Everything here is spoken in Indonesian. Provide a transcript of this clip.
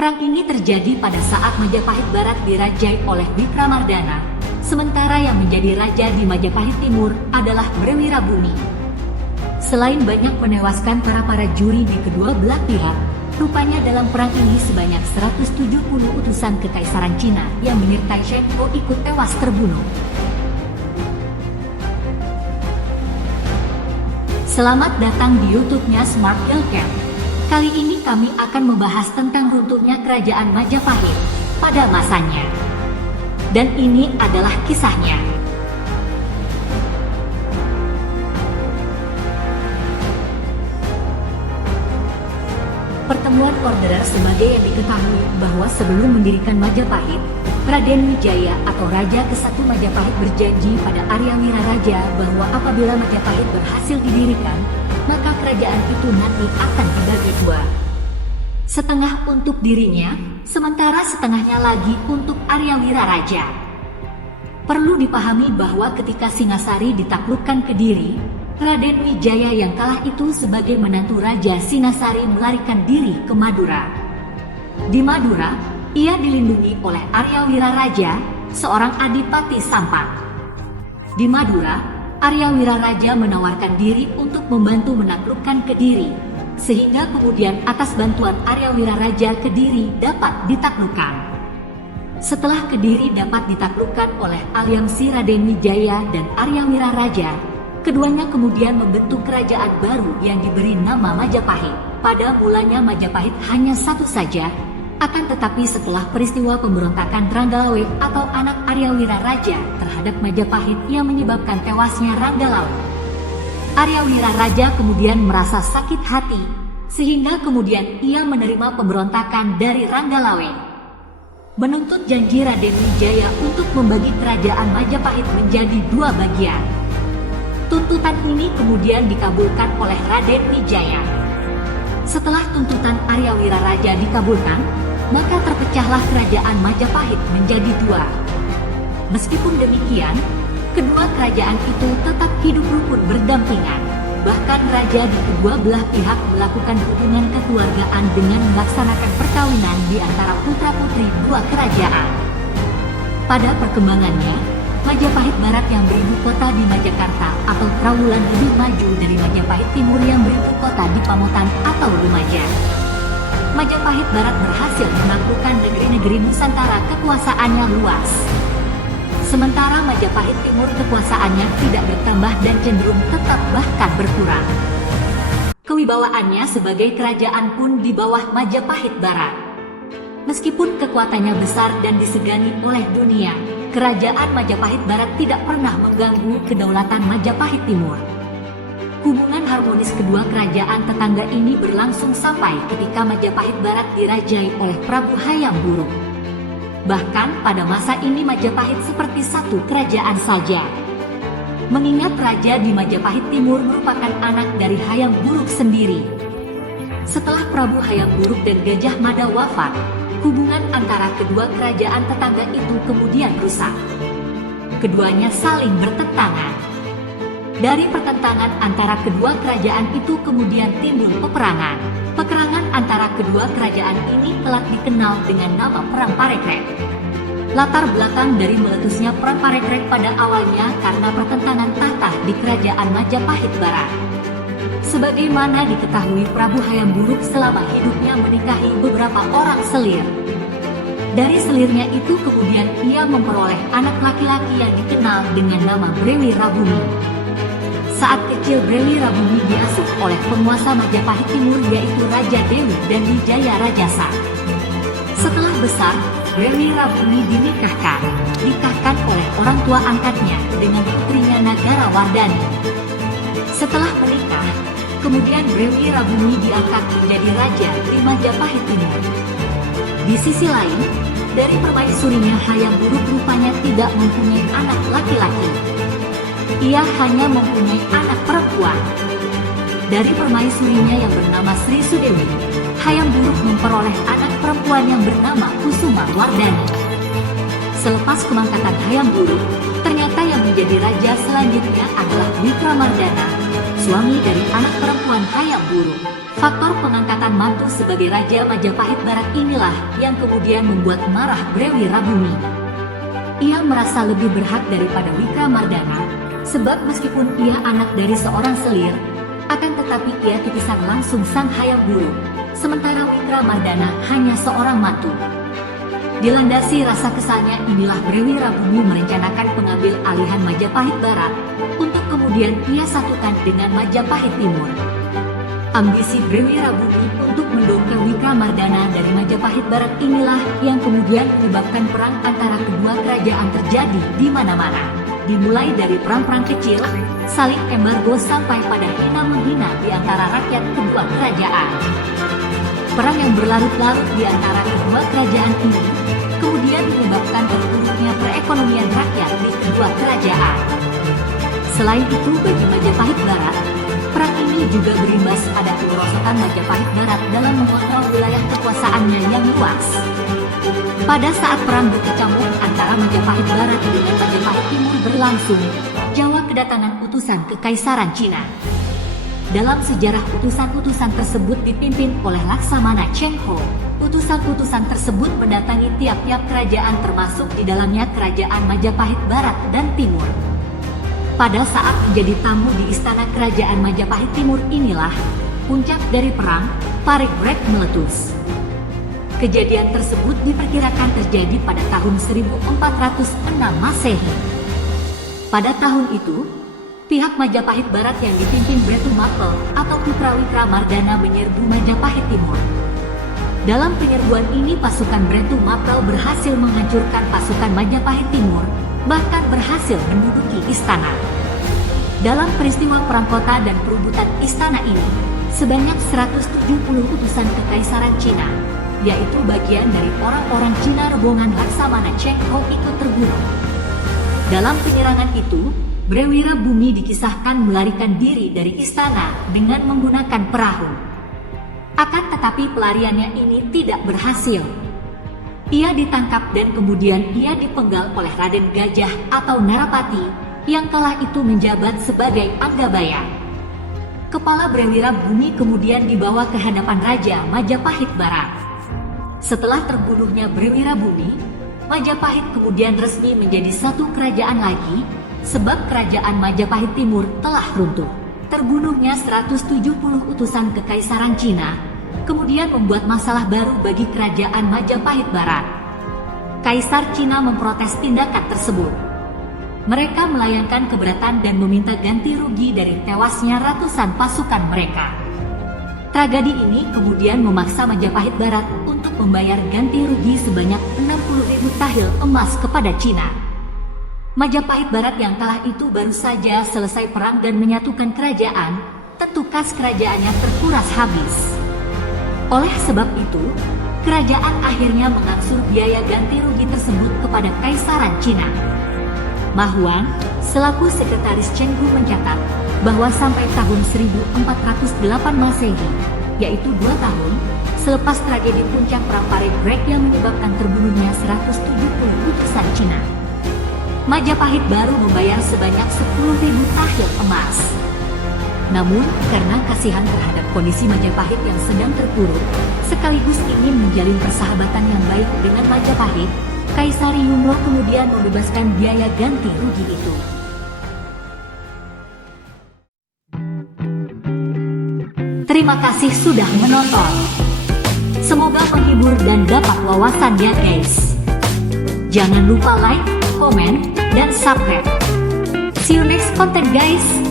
Perang ini terjadi pada saat Majapahit Barat dirajai oleh Wikramardana, sementara yang menjadi raja di Majapahit Timur adalah Brewirabumi. Selain banyak menewaskan para juri di kedua belah pihak, rupanya dalam perang ini sebanyak 170 utusan Kekaisaran Cina yang menyertai Shen Ho ikut tewas terbunuh. Selamat datang di YouTube-nya Smart Hillcamp. Kali ini kami akan membahas tentang runtuhnya Kerajaan Majapahit pada masanya. Dan ini adalah kisahnya. Pertemuan Orderer sebagai yang diketahui bahwa sebelum mendirikan Majapahit, Raden Wijaya atau Raja ke-1 Majapahit berjanji pada Arya Wiraraja bahwa apabila Majapahit berhasil didirikan, maka kerajaan itu nanti akan dibagi dua. Setengah untuk dirinya, sementara setengahnya lagi untuk Arya Wiraraja. Perlu dipahami bahwa ketika Singasari ditaklukkan Kediri, Raden Wijaya yang kalah itu sebagai menantu Raja Singasari melarikan diri ke Madura. Di Madura, ia dilindungi oleh Arya Wiraraja, seorang adipati Sampang. Di Madura, Arya Wiraraja menawarkan diri untuk membantu menaklukkan Kediri, sehingga kemudian atas bantuan Arya Wiraraja Kediri dapat ditaklukkan. Setelah Kediri dapat ditaklukkan oleh aliansi Raden Wijaya dan Arya Wiraraja, keduanya kemudian membentuk kerajaan baru yang diberi nama Majapahit. Pada mulanya Majapahit hanya satu saja, akan tetapi setelah peristiwa pemberontakan Ranggalawe atau anak Arya Wiraraja terhadap Majapahit yang menyebabkan tewasnya Ranggalawe, Arya Wiraraja kemudian merasa sakit hati, sehingga kemudian ia menerima pemberontakan dari Ranggalawe, menuntut janji Raden Wijaya untuk membagi kerajaan Majapahit menjadi dua bagian. Tuntutan ini kemudian dikabulkan oleh Raden Wijaya. Setelah tuntutan Arya Wiraraja dikabulkan, maka terpecahlah kerajaan Majapahit menjadi dua. Meskipun demikian, kedua kerajaan itu tetap hidup rukun berdampingan. Bahkan raja di kedua belah pihak melakukan hubungan kekeluargaan dengan melaksanakan perkawinan di antara putra-putri dua kerajaan. Pada perkembangannya, Majapahit Barat yang beribu kota di Majakarta atau Trawulan lebih maju dari Majapahit Timur yang beribu kota di Pamotan atau Lumajang. Majapahit Barat berhasil menaklukkan negeri-negeri Nusantara, kekuasaannya luas. Sementara Majapahit Timur kekuasaannya tidak bertambah dan cenderung tetap bahkan berkurang. Kewibawaannya sebagai kerajaan pun di bawah Majapahit Barat. Meskipun kekuatannya besar dan disegani oleh dunia, kerajaan Majapahit Barat tidak pernah mengganggu kedaulatan Majapahit Timur. Hubungan harmonis kedua kerajaan tetangga ini berlangsung sampai ketika Majapahit Barat dirajai oleh Prabu Hayam Wuruk. Bahkan pada masa ini Majapahit seperti satu kerajaan saja. Mengingat raja di Majapahit Timur merupakan anak dari Hayam Wuruk sendiri. Setelah Prabu Hayam Wuruk dan Gajah Mada wafat, hubungan antara kedua kerajaan tetangga itu kemudian rusak. Keduanya saling bertentangan. Dari pertentangan antara kedua kerajaan itu kemudian timbul peperangan. Peperangan antara kedua kerajaan ini telah dikenal dengan nama Perang Parekrek. Latar belakang dari meletusnya Perang Parekrek pada awalnya karena pertentangan tahta di kerajaan Majapahit Barat. Sebagaimana diketahui, Prabu Hayam Wuruk selama hidupnya menikahi beberapa orang selir. Dari selirnya itu kemudian ia memperoleh anak laki-laki yang dikenal dengan nama Brewirabumi. Saat kecil Brewirabumi diasuh oleh penguasa Majapahit Timur yaitu Raja Dewi dan Wijaya Rajasa. Setelah besar, Brewirabumi dinikahkan oleh orang tua angkatnya dengan putrinya Nagarawardhani. Setelah menikah, kemudian Brewirabumi diangkat menjadi raja di Majapahit Timur. Di sisi lain, dari permaisurinya Hayam Wuruk rupanya tidak mempunyai anak laki-laki. Ia hanya mempunyai anak perempuan. Dari permaisurinya yang bernama Sri Sudewi, Hayam Wuruk memperoleh anak perempuan yang bernama Kusuma Wardhani. Selepas pemangkatan Hayam Wuruk, ternyata yang menjadi raja selanjutnya adalah Wikramardana, suami dari anak perempuan Hayam Wuruk. Faktor pengangkatan mantu sebagai Raja Majapahit Barat inilah yang kemudian membuat marah Brewi-Rabumi. Ia merasa lebih berhak daripada Wikramardana, sebab meskipun ia anak dari seorang selir, akan tetapi ia titisan langsung sang Hayam Wuruk, sementara Wikramardana hanya seorang mantu. Dilandasi rasa kesalnya inilah Brewi-Rabumi merencanakan pengambil alihan Majapahit Barat untuk kemudian ia satukan dengan Majapahit Timur. Ambisi Brewi-Rabumi untuk mendongkel Wikramardana dari Majapahit Barat inilah yang kemudian menyebabkan perang antara kedua kerajaan terjadi di mana-mana. Dimulai dari perang-perang kecil, saling embargo sampai pada hina-menghina di antara rakyat kedua kerajaan. Perang yang berlarut-larut di antara kedua kerajaan ini kemudian menyebabkan terpuruknya perekonomian rakyat di kedua kerajaan. Selain itu bagi Majapahit Barat, perang ini juga berimbas pada kemerosotan Majapahit Barat dalam mengontrol wilayah kekuasaannya yang luas. Pada saat perang berkecamuk antara Majapahit Barat dengan Majapahit Timur berlangsung, Jawa kedatangan utusan Kekaisaran Cina. Dalam sejarah utusan-utusan tersebut dipimpin oleh Laksamana Cheng Ho. Utusan-utusan tersebut mendatangi tiap-tiap kerajaan termasuk di dalamnya kerajaan Majapahit Barat dan Timur. Pada saat menjadi tamu di istana kerajaan Majapahit Timur inilah puncak dari perang Parik Brek meletus. Kejadian tersebut diperkirakan terjadi pada tahun 1406 Masehi. Pada tahun itu, pihak Majapahit Barat yang dipimpin Bretu Mapel atau putra Wikramardana menyerbu Majapahit Timur. Dalam penyerbuan ini pasukan Bretu Mapel berhasil menghancurkan pasukan Majapahit Timur, bahkan berhasil menduduki istana. Dalam peristiwa perang kota dan perebutan istana ini, sebanyak 170 utusan Kekaisaran Cina, yaitu bagian dari orang-orang Cina rombongan Laksamana Cheng Ho ikut terbunuh. Dalam penyerangan itu, Brewi-Rabumi dikisahkan melarikan diri dari istana dengan menggunakan perahu. Akan tetapi pelariannya ini tidak berhasil. Ia ditangkap dan kemudian ia dipenggal oleh Raden Gajah atau Narapati yang kala itu menjabat sebagai Anggabaya. Kepala Brewi-Rabumi kemudian dibawa ke hadapan Raja Majapahit Barat. Setelah terbunuhnya Brewi-Rabumi, Majapahit kemudian resmi menjadi satu kerajaan lagi, sebab kerajaan Majapahit Timur telah runtuh. Terbunuhnya 170 utusan Kekaisaran Cina, kemudian membuat masalah baru bagi kerajaan Majapahit Barat. Kaisar Cina memprotes tindakan tersebut. Mereka melayangkan keberatan dan meminta ganti rugi dari tewasnya ratusan pasukan mereka. Tragedi ini kemudian memaksa Majapahit Barat untuk membayar ganti rugi sebanyak 60.000 tahil emas kepada Cina. Majapahit Barat yang kala itu baru saja selesai perang dan menyatukan kerajaan, tentu kas kerajaannya terkuras habis. Oleh sebab itu, kerajaan akhirnya mengangsur biaya ganti rugi tersebut kepada Kaisaran Cina. Ma Huang, selaku sekretaris Cheng Hu mencatat bahwa sampai tahun 1408 Masehi, yaitu 2 tahun, selepas tragedi puncak perang Parik Brek yang menyebabkan terbunuhnya 170 utusan Cina, Majapahit baru membayar sebanyak 10.000 tahil emas. Namun, karena kasihan terhadap kondisi Majapahit yang sedang terpuruk, sekaligus ingin menjalin persahabatan yang baik dengan Majapahit, Kaisar Yumro kemudian membebaskan biaya ganti rugi itu. Terima kasih sudah menonton. Semoga menghibur dan dapat wawasan ya guys. Jangan lupa like, komen, dan subscribe. See you next content guys.